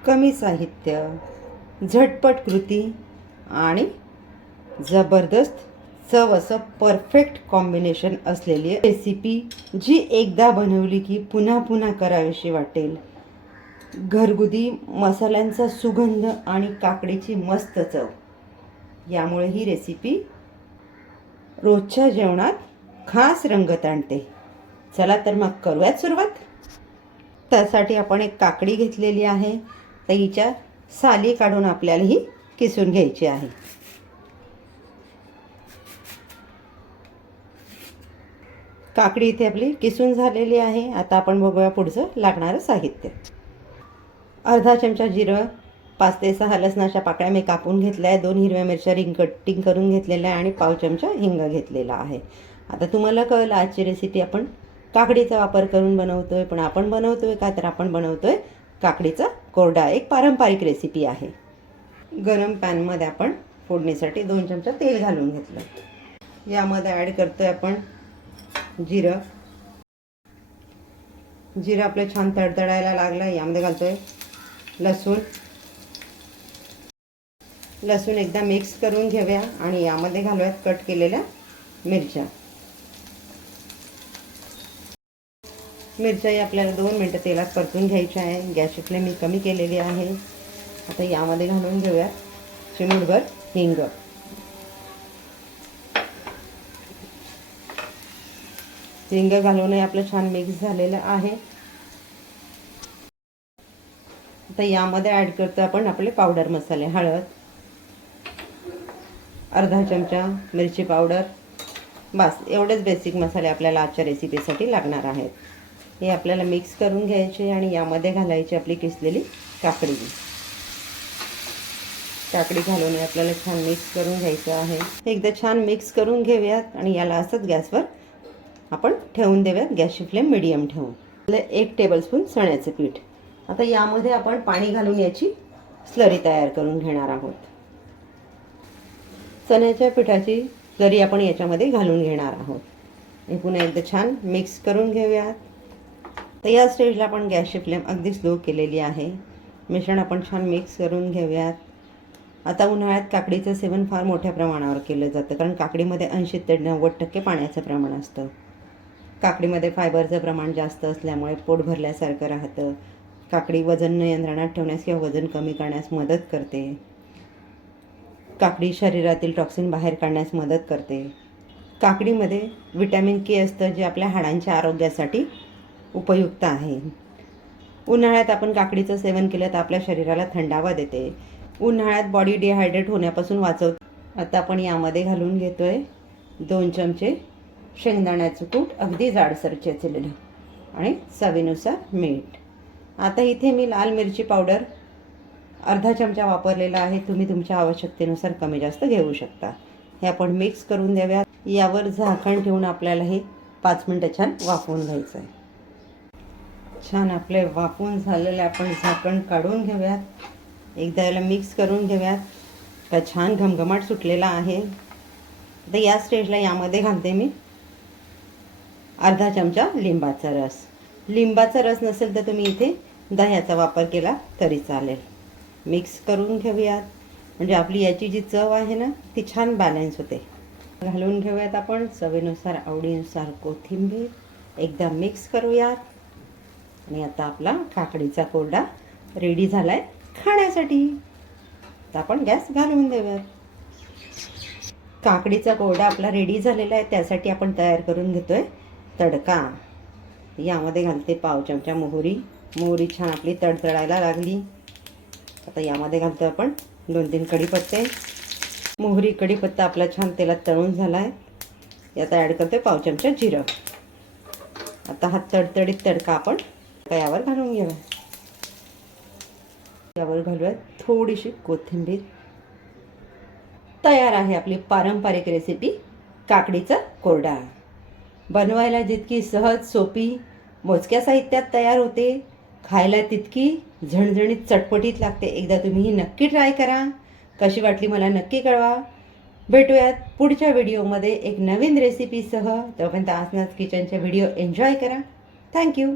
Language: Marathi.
कमी साहित्य, झटपट कृती आणि जबरदस्त चव असं परफेक्ट कॉम्बिनेशन असलेली रेसिपी, जी एकदा बनवली की पुन्हा पुन्हा करावीशी वाटेल. घरगुती मसाल्यांचा सुगंध आणि काकडीची मस्त चव यामुळे ही रेसिपी रोजच्या जेवणात खास रंगत आणते. चला तर मग करूयात सुरुवात. त्यासाठी आपण एक काकडी घेतलेली आहे. तर हिच्या साली काढून आपल्याला ही किसून घ्यायची आहे. काकडी इथे आपली किसून झालेली आहे. आता आपण बघूया पुढचं लागणारं साहित्य. अर्धा चमचा जिरं, 5 ते 6 लसणाच्या पाकळ्या मी कापून घेतल्या आहे. 2 हिरव्या मिरच्या रिंग कटिंग करून घेतलेल्या आहे आणि पाव चमचा हिंग घेतलेला आहे. आता तुम्हाला कळलं आजची रेसिपी आपण काकडीचा वापर करून बनवतोय, पण आपण बनवतोय का, तर आपण बनवतोय काकडीचा कोरडा. एक पारंपरिक रेसिपी आहे. गरम पॅनमध्ये आपण फोडणीसाठी 2 चमचा तेल घालून घेतलं. यामध्ये ॲड करतोय आपण जिरं. जिरं आपलं छान तडतडायला लागलं. यामध्ये घालतोय लसूण. लसूण एकदा मिक्स करून घेऊया आणि यामध्ये घालूयात कट केलेल्या मिरच्या. मिरच्याही आपल्याला 2 मिनटं तेलात परतून घ्यायच्या आहे. गॅसची फ्लेम मी कमी केलेली आहे. आता यामध्ये घालून घेऊया चिमूटभर हिंग. हिंग घालूनही आपलं छान मिक्स झालेलं आहे. आता यामध्ये ॲड करतो आपण आपले पावडर मसाले. हळद, अर्धा चमचा मिरची पावडर. बस एवढेच बेसिक मसाले आपल्याला आजच्या रेसिपीसाठी लागणार आहेत. हे आपल्याला मिक्स करून घ्यायचे आणि यामध्ये घालायची आपली किसलेली काकडी. काकडी घालून आपल्याला छान मिक्स करून घ्यायचं आहे. एकदा छान मिक्स करून घेऊयात आणि याला असंच गॅसवर आपण ठेवून देऊयात. गॅसची फ्लेम मिडियम ठेवून. 1 टेबलस्पून चण्याचं पीठ. आता यामध्ये आपण पाणी घालून याची स्लरी तयार करून घेणार आहोत. चण्याच्या पिठाची स्लरी आपण याच्यामध्ये घालून घेणार आहोत. हे पुन्हा एकदा छान मिक्स करून घेऊयात. तर या स्टेजला आपण गॅसची फ्लेम अगदी स्लो केलेली आहे. मिश्रण आपण छान मिक्स करून घेऊयात. आता उन्हाळ्यात काकडीचं सेवन फार मोठ्या प्रमाणावर केलं जातं, कारण काकडीमध्ये 80 ते 90% पाण्याचं प्रमाण असतं. काकडीमध्ये फायबरचं प्रमाण जास्त असल्यामुळे पोट भरल्यासारखं राहतं. काकडी वजन नियंत्रणात ठेवण्यास किंवा वजन कमी करण्यास मदत करते. काकडी शरीरातील टॉक्सिन बाहेर काढण्यास मदत करते. काकडीमध्ये व्हिटॅमिन के असतं, जे आपल्या हाडांच्या आरोग्यासाठी उपयुक्त आहे. उन्हाळ्यात आपण काकडीचं सेवन केलं तर आपल्या शरीराला थंडावा देते. उन्हाळ्यात बॉडी डिहायड्रेट होण्यापासून वाचवते. आता आपण यामध्ये घालून घेतोय 2 चमचे शेंगदाण्याचं कूट, अगदी जाडसर चेचलेलं, आणि चवीनुसार मीठ. आता इथे मी लाल मिरची पावडर अर्धा चमचा वापरलेला आहे. तुम्ही तुमच्या आवश्यकतेनुसार कमी जास्त घेऊ शकता. हे आपण मिक्स करून द्याव्यात. यावर झाकण ठेवून आपल्याला हे 5 मिनटं छान वाफवून घ्यायचं आहे. छान आपले वाफवून झालेले आपण झाकण काढून घेऊयात. एकदा याला मिक्स करून घेऊयात. तर छान घमघमाट सुटलेला आहे. आता या स्टेजला यामध्ये घालते मी अर्धा चमचा लिंबाचा रस. लिंबाचा रस नसेल तर तुम्ही इथे दह्याचा वापर केला तरी चालेल. मिक्स करून घेऊयात, म्हणजे आपली याची जी चव आहे ना ती छान बॅलन्स होते. घालून घेऊयात आपण चवीनुसार, आवडीनुसार कोथिंबीर. एकदा मिक्स करूयात आणि आता आपला काकडीचा कोरडा रेडी झाला आहे खाण्यासाठी. तर आपण गॅस घालून देऊयात. काकडीचा कोरडा आपला रेडी झालेला आहे. त्यासाठी आपण तयार करून घेतोय तडका. यामध्ये घालते पाव चमचा मोहरी. मोहरी छान आपली तडतडायला लागली. आता यामध्ये घालतो आपण 2-3 कढीपत्ते. मोहरी कढीपत्ता आपला छान तेलात तळून झाला आहे. यात ॲड करतोय पाव चमचा जिरं. आता हा तडतडीत तडका आपण यावर घालून घेऊया. यावर घालूया थोडीशी कोथिंबीर. तयार आहे आपली पारंपरिक रेसिपी काकडीचा कोरडा. बनवायला जितकी सहज, सोपी, मोजक्या साहित्यात तयार होते, खायला तितकी झणझणीत, चटपटीत लागते. एकदा तुम्ही ही नक्की ट्राय करा. कशी वाटली मला नक्की कळवा. भेटूयात पुढच्या व्हिडिओमध्ये एक नवीन रेसिपीसह. तोपर्यंत आसनास किचनचे व्हिडिओ एन्जॉय करा. थँक्यू.